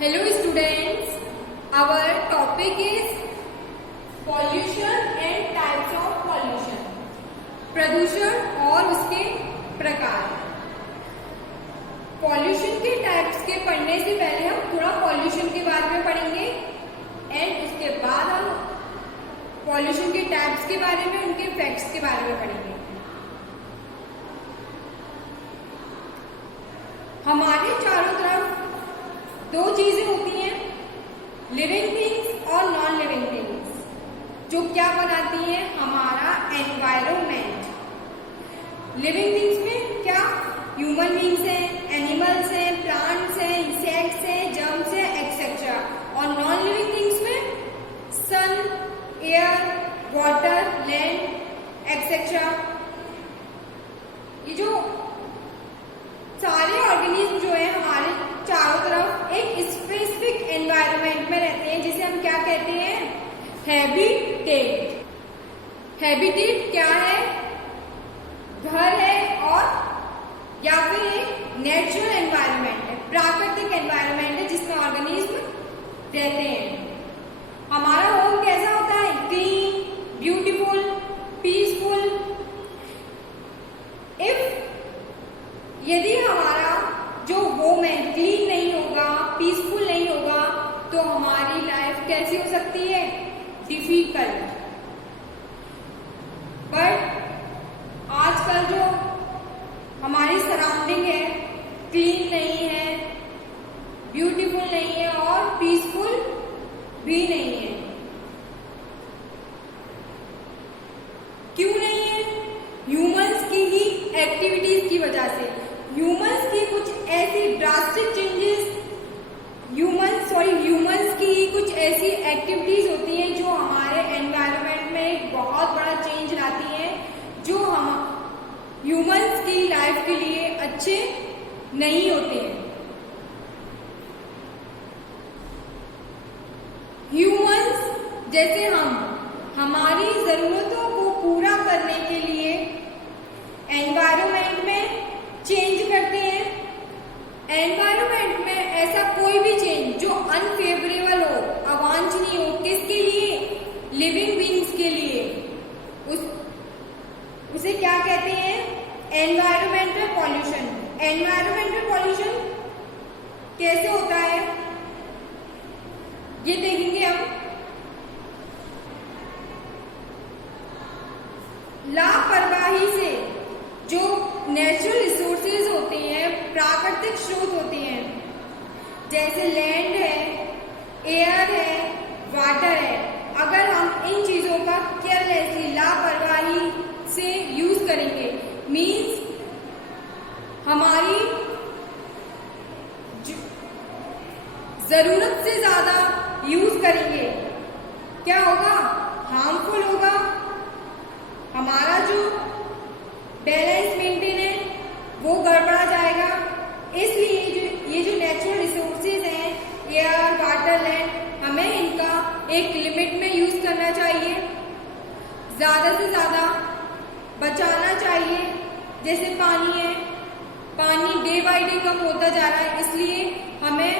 Hello students, our topic is pollution and types of pollution. प्रदूषण और उसके प्रकार। पॉल्यूशन के टाइप्स के पढ़ने से पहले हम थोड़ा पॉल्यूशन के बारे में पढ़ेंगे एंड उसके बाद हम पॉल्यूशन के टाइप्स के बारे में, उनके इफेक्ट्स के बारे में पढ़ेंगे। हमारे चारों तरफ दो चीजें होती हैं, लिविंग थिंग्स और नॉन लिविंग थिंग्स, जो क्या बनाती हैं हमारा एनवायरनमेंट। लिविंग थिंग्स में क्या, ह्यूमन बींग्स हैं, एनिमल्स हैं, प्लांट्स हैं, इंसेक्ट्स हैं, जर्म्स हैं, एक्सेट्रा। और नॉन लिविंग थिंग्स में सन, एयर, वाटर, लैंड, एक्सेट्रा। ये जो सारे ऑर्गेनिज्म जो है हमारे चारों तरफ एक स्पेसिफिक एनवायरनमेंट में रहते हैं, जिसे हम क्या कहते हैं, हैबिटेट। हैबिटेट क्या है, घर है और या फिर एक नेचुरल एनवायरनमेंट है, प्राकृतिक एनवायरनमेंट है जिसमें ऑर्गेनिज्म रहते हैं। हमारा होम कैसा होता है, क्लीन, ब्यूटीफुल, पीसफुल। यदि हमारा जो होम है क्लीन नहीं होगा, पीसफुल नहीं होगा, तो हमारी लाइफ कैसी हो सकती है, डिफिकल्ट। बट आजकल जो हमारी सराउंडिंग है क्लीन नहीं है, ब्यूटीफुल नहीं है और पीसफुल भी नहीं है। क्यों नहीं है? ह्यूमंस की ही एक्टिविटीज की वजह से। ह्यूमंस की कुछ ऐसी ड्रास्टिक चेंजेस, ह्यूमंस की ही कुछ ऐसी एक्टिविटीज होती हैं जो हमारे एनवायरनमेंट में एक बहुत बड़ा चेंज लाती हैं, जो हम ह्यूमंस की लाइफ के लिए अच्छे नहीं होते हैं। ह्यूमंस जैसे हमारी जरूरतों को पूरा करने के लिए एनवायरनमेंट में चेंज करते हैं। एनवायरनमेंट में ऐसा कोई भी चेंज जो अनफेवरेबल हो, अवांछनीय हो, किसके लिए, लिविंग बीइंग्स के लिए, उसे क्या कहते हैं, एनवायरनमेंटल पॉल्यूशन। एनवायरनमेंटल पॉल्यूशन कैसे होता है ये देखेंगे हम। लापरवाही से जो नेचुरल रिसोर्सेज होते हैं, प्राकृतिक स्रोत होते हैं, जैसे लैंड है, एयर है, वाटर है, अगर हम इन चीजों का केयरलेसली, लापरवाही से यूज करेंगे, मीन्स हमारी जरूरत से ज्यादा यूज करेंगे, क्या होगा, हार्मफुल होगा। हमारा जो बैलेंस मेंटेन है वो गड़बड़ा जाएगा। इसलिए ये जो नेचुरल रिसोर्सेज हैं, एयर, वाटर, लैंड, हमें इनका एक लिमिट में यूज करना चाहिए, ज्यादा से ज्यादा बचाना चाहिए। जैसे पानी है, पानी डे बाय डे कम होता जा रहा है, इसलिए हमें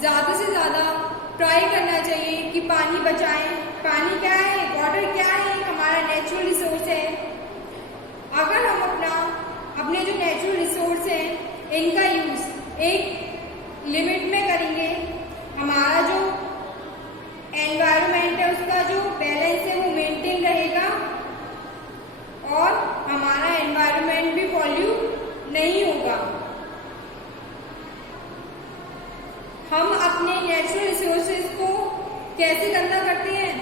ज्यादा से ज्यादा ट्राई करना चाहिए कि पानी बचाएं। पानी क्या है, वाटर क्या है, हमारा नेचुरल रिसोर्स है। अगर हम अपने जो नेचुरल रिसोर्स हैं इनका यूज एक लिमिट में करेंगे, हमारा जो एनवायरनमेंट है उसका जो बैलेंस है वो मेंटेन रहेगा और हमारा एनवायरनमेंट भी पॉल्यूट नहीं होगा। हम अपने नेचुरल रिसोर्सेज को कैसे गंदा करते हैं,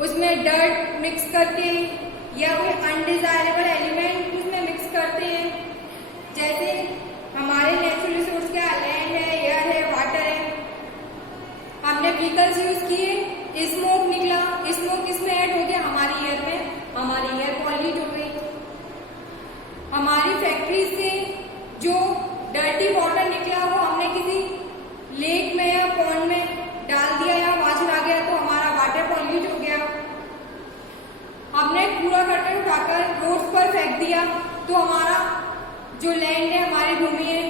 उसमें डर्ट मिक्स करके या कोई अनडिजायरेबल एलिमेंट उसमें मिक्स करते हैं। जैसे हमारे नेचुरल रिसोर्स क्या, लैंड है, एयर है, वाटर है, हमने व्हीकल्स यूज किए, स्मोक निकला, स्मोक इसमें ऐड हो गया हमारी एयर में, हमारी एयर पॉल्यूट हो गई। हमारी फैक्ट्री से जो डर्टी वाटर निकला वो हमने किसी लेक में या पॉन्ड में डाल दिया या वहां चला गया तो हमारा वाटर पॉल्यूट हो गया। हमने कूड़ा करकट उठाकर रोड्स पर फेंक दिया तो हमारा जो लैंड है, हमारी भूमि है,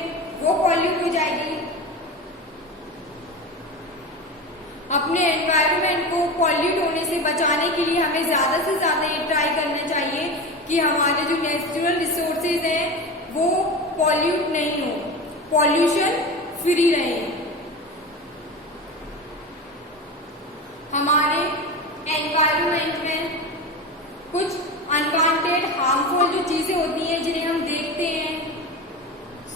वो पॉल्यूट हो जाएगी। अपने एनवायरनमेंट को पॉल्यूट होने से बचाने के लिए हमें ज्यादा से ज्यादा ये ट्राई करना चाहिए कि हमारे जो नेचुरल रिसोर्सेज हैं वो पॉल्यूट नहीं हो, पॉल्यूशन फ्री रहे। हमारे एनवायरनमेंट में कुछ अनवांटेड हार्मफुल जो चीजें होती हैं जिन्हें हम देखते हैं,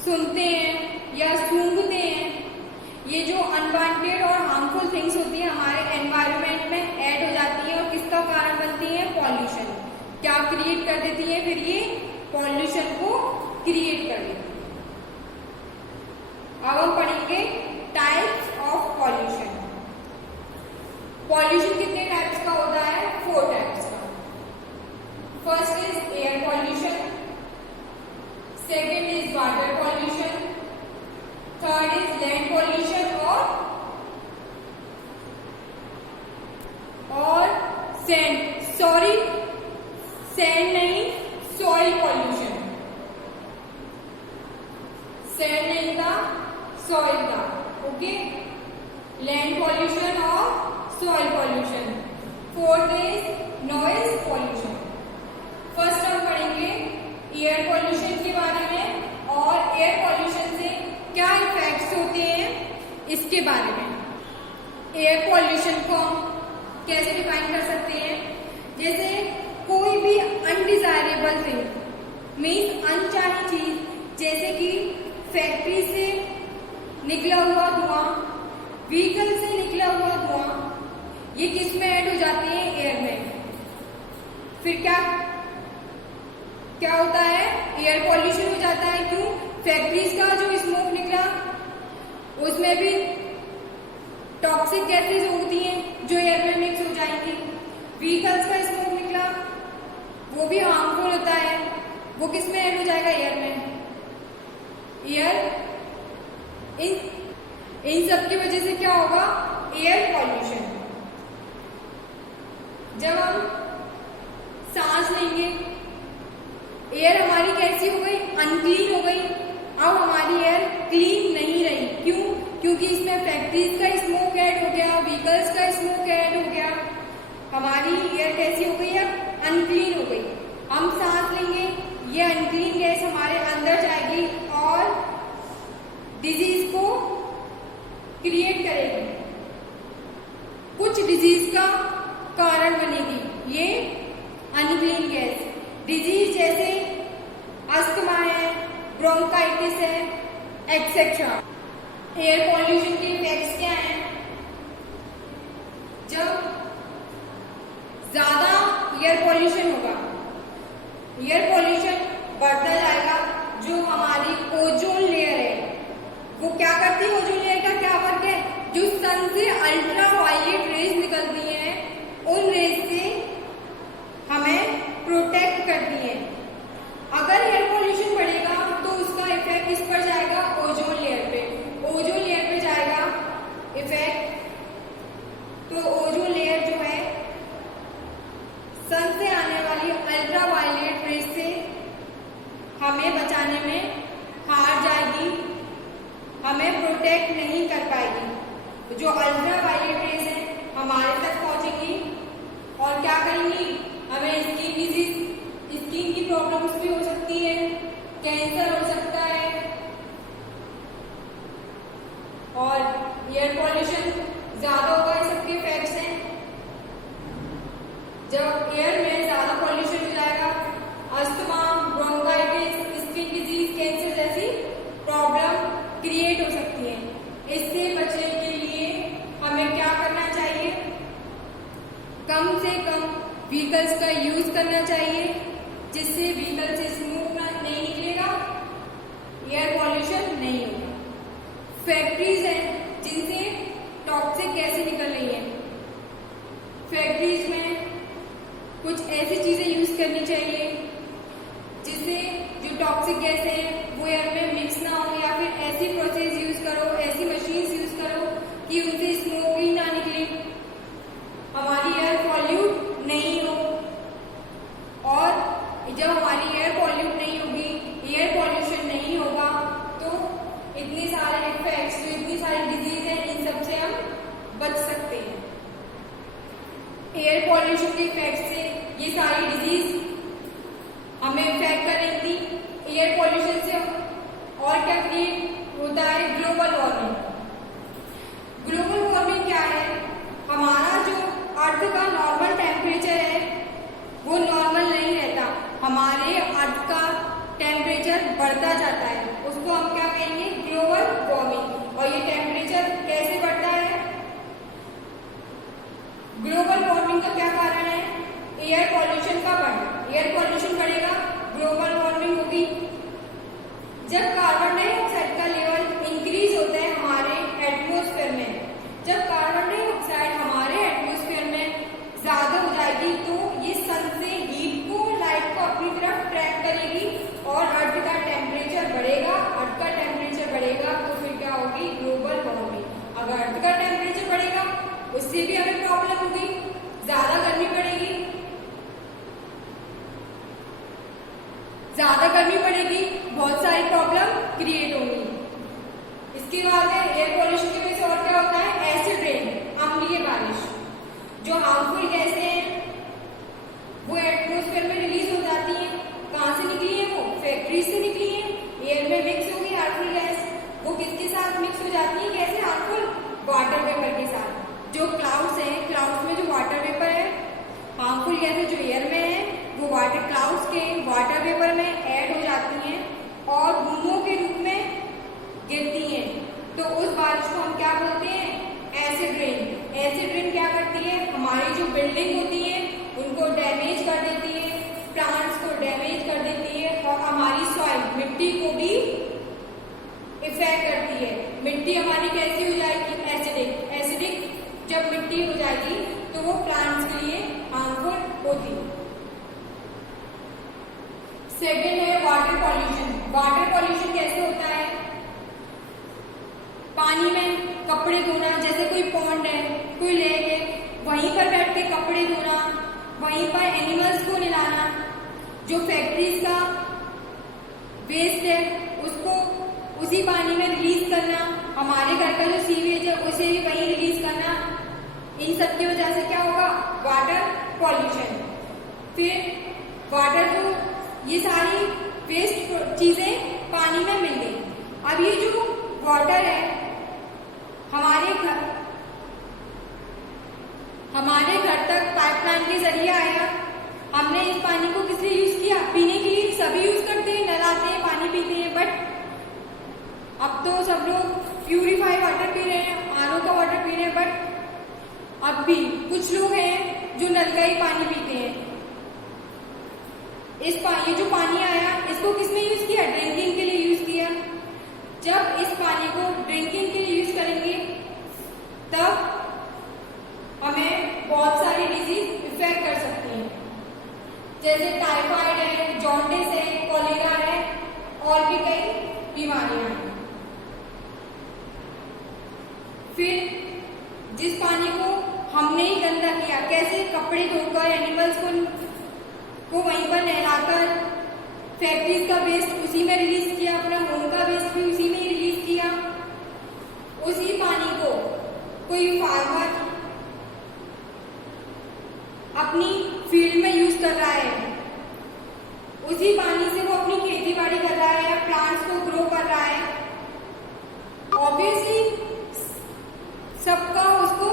सुनते हैं या सूंघते हैं, ये जो अनवांटेड और हार्मफुल थिंग्स होती हैं हमारे एनवायरनमेंट में ऐड हो जाती हैं और किसका कारण बनती है? पॉल्यूशन। क्या क्रिएट कर देती है? फिर ये पॉल्यूशन को क्रिएट कर देती है। अब हम पढ़ेंगे टाइप्स ऑफ पॉल्यूशन। पॉल्यूशन कितने टाइप्स का होता है? 4 टाइप्स का। First is air pollution, second is water pollution, third is land pollution और सैंड नहीं, सॉइल पॉल्यूशन। सैंड नहीं था, सॉइल था। ओके, लैंड पॉल्यूशन और soil pollution. Fourth is noise pollution. First हम पढ़ेंगे एयर पॉल्यूशन के बारे में और एयर पॉल्यूशन से क्या इफेक्ट्स होते हैं इसके बारे में। एयर पॉल्यूशन को हम कैसे डिफाइन कर सकते हैं? जैसे कोई भी अनडिजायरेबल थिंग मीन्स अनचाही चीज, जैसे कि फैक्ट्री से निकला हुआ धुआं, व्हीकल से निकला हुआ धुआं, ये किस में ऐड हो जाते हैं? एयर में। फिर क्या होता है? एयर पॉल्यूशन हो जाता है। क्यों? फैक्ट्रीज का जो स्मोक निकला उसमें भी टॉक्सिक गैसेज होती हैं जो एयर में मिक्स हो जाएंगी। व्हीकल्स का स्मोक निकला वो भी हार्मफुल होता है, वो किस में ऐड हो जाएगा? एयर में। एयर इन सब की वजह से क्या होगा? Air pollution. जब हम सांस लेंगे, एयर हमारी कैसी हो गई? अनक्लीन हो गई। अब हमारी एयर क्लीन नहीं रही। क्यों? क्योंकि इसमें फैक्ट्रीज का स्मोक ऐड हो गया, व्हीकल्स का स्मोक ऐड हो गया। हमारी एयर कैसी हो गई? अब अनक्लीन हो गई। हम सांस लेंगे, ये अनक्लीन गैस हमारे अंदर जाएगी और डिजीज को क्रिएट करेगी, कुछ डिजीज का कारण बनेगी ये अनक्लीन गैस। डिजीज जैसे अस्थमा है, ब्रोंकाइटिस है, एक्सेट्रा। एयर पॉल्यूशन के इफेक्ट्स क्या हैं? जब ज्यादा एयर पॉल्यूशन होगा, एयर पॉल्यूशन बढ़ता जाएगा, जो हमारी ओजोन लेयर है वो क्या करती है? ओजोन लेयर का क्या वर्क है? जो सन से अल्ट्रा वायलेट रेज निकलती हैं उन रेज से हमें प्रोटेक्ट करती है। अगर एयर पॉल्यूशन बढ़ेगा तो उसका इफेक्ट किस पर जाएगा? ओजोन लेयर पे। ओजोन लेयर पे जाएगा इफेक्ट, तो ओजोन लेयर जो है सन से आने वाली अल्ट्रा वायलेट रेज से हमें बचाने में हार जाएगी, हमें प्रोटेक्ट नहीं कर पाएगी। जो अल्ट्रा वायलेट रेज है हमारे तक पहुंचेंगी और क्या करेंगी? हमें स्किन डिजीज, स्किन की प्रॉब्लम्स भी हो सकती है, कैंसर हो सकता है। और एयर पॉल्यूशन ज्यादा होगा, ये सबके इफेक्ट्स हैं। जब एयर में ज्यादा पॉल्यूशन हो जाएगा, asthma, bronchitis, skin disease, cancer जैसी प्रॉब्लम क्रिएट हो सकती है। इससे बचने के लिए हमें क्या करना चाहिए? कम से कम व्हीकल्स का यूज करना चाहिए, जिससे व्हीकल से स्मोक नहीं निकलेगा, एयर पॉल्यूशन नहीं होगा। फैक्ट्रीज हैं जिनसे टॉक्सिक गैसें निकल रही हैं, फैक्ट्रीज में कुछ ऐसी चीजें यूज करनी चाहिए जिससे जो टॉक्सिक गैस है वो एयर में मिक्स ना हो, या फिर ऐसी प्रोसेस यूज करो, ऐसी मशीन्स यूज करो कि उनसे स्मोक ही ना निकले, हमारी एयर पॉल्यूट नहीं हो। और जब हमारी एयर पॉल्यूट नहीं होगी, एयर पॉल्यूशन नहीं होगा, तो इतने सारे इफेक्ट्स, तो इतनी सारी डिजीज है, इन सब से हम बच सकते हैं। बढ़ता जाता है उसको हम क्या कहेंगे, ग्लोबल वार्मिंग। और ये टेम्परेचर कैसे बढ़ता है? ग्लोबल वार्मिंग का क्या कारण है? एयर पॉल्यूशन का बढ़ना। एयर पॉल्यूशन बढ़ेगा, ग्लोबल वार्मिंग होगी। जब कार्बन डाइऑक्साइड का लेवल इंक्रीज होता है हमारे एटमॉस्फेयर में, जब कार्बन डाइऑक्साइड हमारे एटमॉस्फेयर में ज्यादा हो जाएगी तो ये सन से हीट को, लाइट को अपनी तरफ ट्रैक करेगी और अर्थ का टेम्परेचर बढ़ेगा। अर्थ का टेम्परेचर बढ़ेगा तो फिर क्या होगी, ग्लोबल वार्मिंग। अगर अर्थ का टेम्परेचर बढ़ेगा उससे भी हमें प्रॉब्लम होगी, ज्यादा गर्मी पड़ेगी, ज्यादा गर्मी पड़ेगी, बहुत सारी प्रॉब्लम क्रिएट होंगी। इसके बाद है एयर पॉल्यूशन की वजह से और क्या होता है, एसिड रेन, अम्लीय बारिश। जो हार्मफुल गैसें हैं वो एटमॉस्फेयर में रिलीज हो जाती हैं। कहां से निकली है? वो फैक्ट्री से निकली है। एयर में मिक्स होगी हार्मफुल गैस, वो किसके साथ मिक्स हो जाती है? कैसे? हार्मफुल वाटर वेपर के साथ। जो क्लाउड्स हैं, क्लाउड्स में जो वाटर वेपर है, हार्मफुल गैसें जो एयर में है वो वाटर क्लाउड्स के वाटर वेपर में ऐड हो जाती हैं और बूंदों के रूप में गिरती हैं। तो उस बारिश को हम क्या बोलते हैं? Acid rain. एसिड रेन क्या करती है? हमारी जो बिल्डिंग होती है उनको डैमेज कर देती है, प्लांट्स को डैमेज कर देती है और हमारी सॉइल, मिट्टी को भी इफेक्ट करती है। मिट्टी हमारी कैसी हो जाएगी? एसिडिक। एसिडिक जब मिट्टी हो जाएगी तो वो प्लांट्स के लिए हार्मफुल होती है। सेकेंड है वाटर पॉल्यूशन। वाटर पॉल्यूशन कैसे होता है? पानी में कपड़े धोना, जैसे कोई पॉन्ड है, कोई लेक है, वहीं पर बैठ के कपड़े धोना, वहीं पर एनिमल्स को नहलाना, जो फैक्ट्रीज का वेस्ट है उसको उसी पानी में रिलीज करना, हमारे घर का जो सीवेज है उसे भी वहीं रिलीज करना, इन सब की वजह से क्या होगा? Water pollution. फिर वाटर को, ये सारी वेस्ट चीजें पानी में मिल गई। अब ये जो वाटर है हमारे घर तक पाइपलाइन के जरिए आया, हमने इस पानी को किस लिए यूज किया? पीने के लिए। सभी यूज करते हैं, नहलाते हैं, पानी पीते हैं, बट अब तो सब लोग प्यूरिफाई वाटर पी रहे हैं, आरओ का वाटर पी रहे हैं, बट अब भी कुछ लोग हैं जो नल का ही पानी पीते हैं। ये जो पानी आया इसको किसने यूज किया? ड्रिंकिंग के लिए यूज किया। जब इस पानी को ड्रिंकिंग के लिए यूज करेंगे तब हमें बहुत सारी डिजीज इफेक्ट कर सकती हैं, जैसे टाइफाइड है, जॉन्डिस है, कॉलेरा है और भी कई बीमारियां हैं। फिर जिस पानी को हमने ही गंदा किया, कैसे? कपड़े धोकर, एनिमल्स को वहीं पर नहलाकर, फैक्ट्रीज का वेस्ट उसी में रिलीज किया, अपना होम का वेस्ट भी उसी में ही रिलीज किया। उसी पानी को कोई फार्मर अपनी फील्ड में यूज कर रहा है, उसी पानी से वो अपनी खेती बाड़ी कर रहा है, प्लांट्स को ग्रो कर रहा है। ऑब्वियसली सबका उसको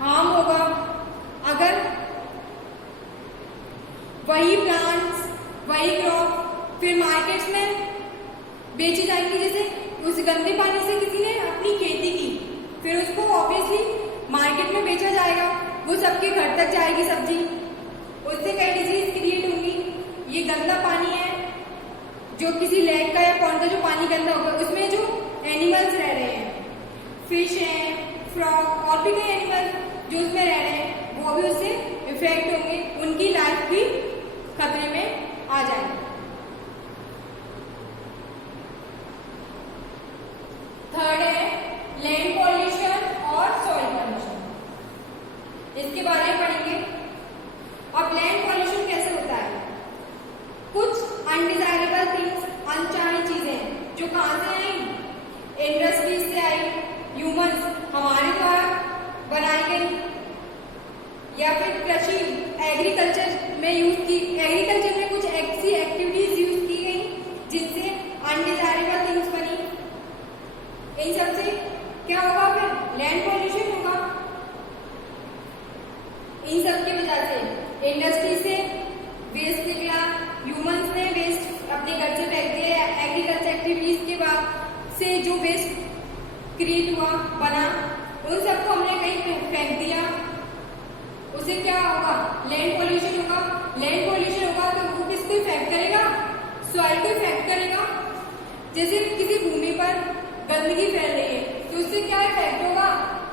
हार्म होगा। अगर वही प्लांट्स, वही क्रॉप फिर मार्केट्स में बेची जाएंगी, जैसे उस गंदे पानी से किसी ने अपनी खेती की, फिर उसको ऑब्वियसली मार्केट में बेचा जाएगा, वो सबके घर तक जाएगी सब्जी, उससे कई डिजीज क्रिएट होंगी। ये गंदा पानी है जो किसी लेक का या पॉन्ड का जो पानी गंदा होगा, उसमें जो एनिमल्स रह रहे हैं, फिश हैं, फ्रॉग और भी कई एनिमल्स जो उसमें रह रहे हैं, वो भी उससे इफेक्ट होंगे, उनकी लाइफ भी खतरे में आ जाएगी। थर्ड है लैंड पॉल्यूशन और सॉइल पॉल्यूशन। इसके बारे में पढ़ेंगे। अब लैंड पॉल्यूशन कैसे होता है? कुछ अनडिजायरेबल थिंग्स, अनचाही चीजें जो कहां से आई? इंडस्ट्रीज से आई, ह्यूमंस हमारे द्वारा बनाई गई, या फिर कृषि एग्रीकल्चर में यूज की, एग्रीकल्चर में कुछ ऐसी एक्टिविटीज यूज की गई जिनसे अनडिजायरेबल थिंग्स बनी। इन सब से क्या होगा? फिर लैंड पॉल्यूशन होगा। इन सब की वजह से इंडस्ट्री से वेस्ट निकला, ह्यूमंस ने वेस्ट अपने अपने घर से फेंक दिया, एग्रीकल्चर एक्टिविटीज के बाद से जो वेस्ट क्रिएट हुआ बना उन सबको हमने कहीं फेंक दिया, उससे क्या होगा? लैंड पॉल्यूशन होगा। लैंड पॉल्यूशन होगा तो वो किसको इफेक्ट करेगा? सॉइल को इफेक्ट करेगा। जैसे किसी भूमि पर गंदगी फैल रही है तो उससे क्या इफेक्ट होगा?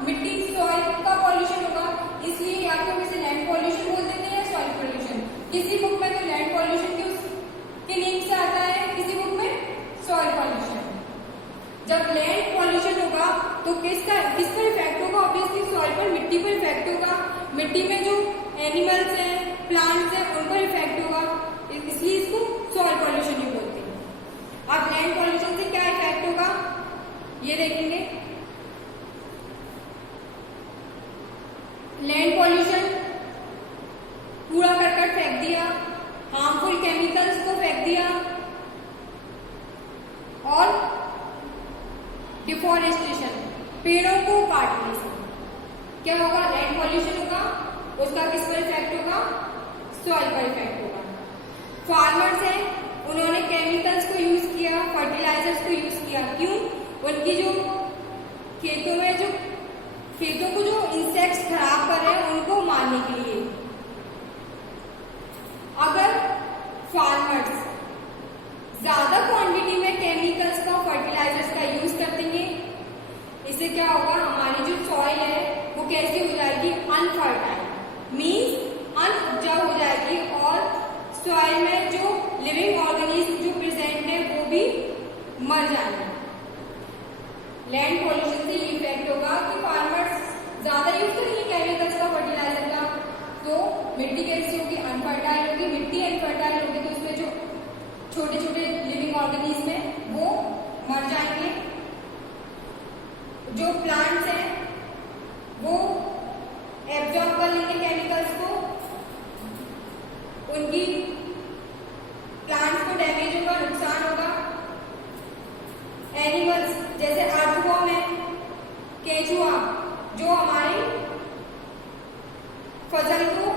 मिट्टी सॉइल का पॉल्यूशन होगा। इसलिए या तो इसे लैंड पॉल्यूशन बोल देते हैं, सॉइल पॉल्यूशन। किसी बुक में तो लैंड पॉल्यूशन के नेम से आता है, किसी बुक में सॉइल पॉल्यूशन। जब लैंड पॉल्यूशन होगा तो किसका इफेक्ट होगा? ऑब्वियसली सॉइल पर, मिट्टी पर इफेक्ट होगा। मिट्टी में जो एनिमल्स हैं, प्लांट्स हैं, उन पर इफेक्ट होगा, इसलिए इसको सॉइल पॉल्यूशन ही बोलते हैं। अब लैंड पॉल्यूशन से क्या इफेक्ट होगा ये देखेंगे। लैंड पॉल्यूशन, कूड़ा करकट फेंक दिया, हार्मफुल केमिकल्स को फेंक दिया, और डिफॉरेस्टेशन, पेड़ों को काटने से क्या होगा? लैंड पॉल्यूशन होगा। उसका किस पर इफेक्ट होगा? सॉइल पर इफेक्ट होगा। फार्मर्स हैं, उन्होंने केमिकल्स को यूज किया, फर्टिलाइजर्स को यूज किया। क्यों? उनकी जो खेतों को जो इंसेक्ट्स खराब कर रहे हैं उनको मारने के लिए। अगर फार्मर्स ज्यादा क्वांटिटी में केमिकल्स का, फर्टिलाइजर्स का यूज कर देंगे, इससे क्या होगा? हमारी जो सॉइल है वो कैसी हो जाएगी? अनफर्टाइल, मीन्स अनउपजाऊ हो जाएगी, और सॉइल में जो लिविंग ऑर्गेनिज्म जो प्रेजेंट है वो भी मर जाएंगे। लैंड पॉल्यूशन से ये इफेक्ट होगा कि फार्मर्स ज्यादा यूज करेंगे केमिकल्स का, फर्टिलाइजर का, तो मिट्टी कैसी होगी? अनफर्टाइल होगी। मिट्टी अनफर्टाइल होगी तो उसमें जो छोटे छोटे लिविंग ऑर्गेनिज्म है वो मर जाएंगे। जो प्लांट्स हैं वो एब्जॉर्ब कर लेंगे केमिकल्स को, उनकी प्लांट्स को डैमेज होगा, नुकसान होगा। एनिमल्स जैसे अर्थवॉर्म है, केचुआ, जो हमारी फसल को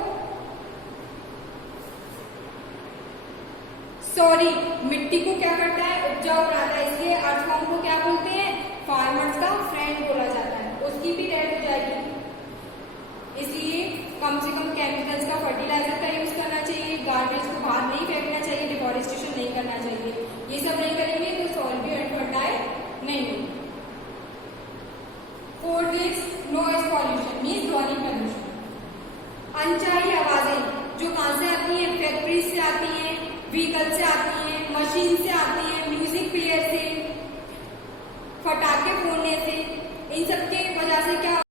मिट्टी को क्या करता है? उपजाऊ बनाता है। इसलिए अर्थवॉर्म को क्या बोलते हैं? फार्मर्स का फ्रेंड बोला जाता है। उसकी भी डेथ हो जाएगी। इसलिए कम से कम केमिकल्स का, फर्टिलाइजर का यूज करना चाहिए, गार्बेज को बाहर नहीं फेंकना चाहिए, डिफॉरेस्टेशन नहीं करना चाहिए। ये सब नहीं करेंगे तो सॉइल भी अनफर्टाइल नहीं होगी। Fourth is noise pollution, means ध्वनि प्रदूषण। अनचाही आवाजें जो कहां से आती हैं? फैक्ट्रीज से आती हैं, व्हीकल से आती हैं, मशीन से आती हैं, म्यूजिक प्लेयर से, फटाके फोड़ने से। इन सब के वजह से क्या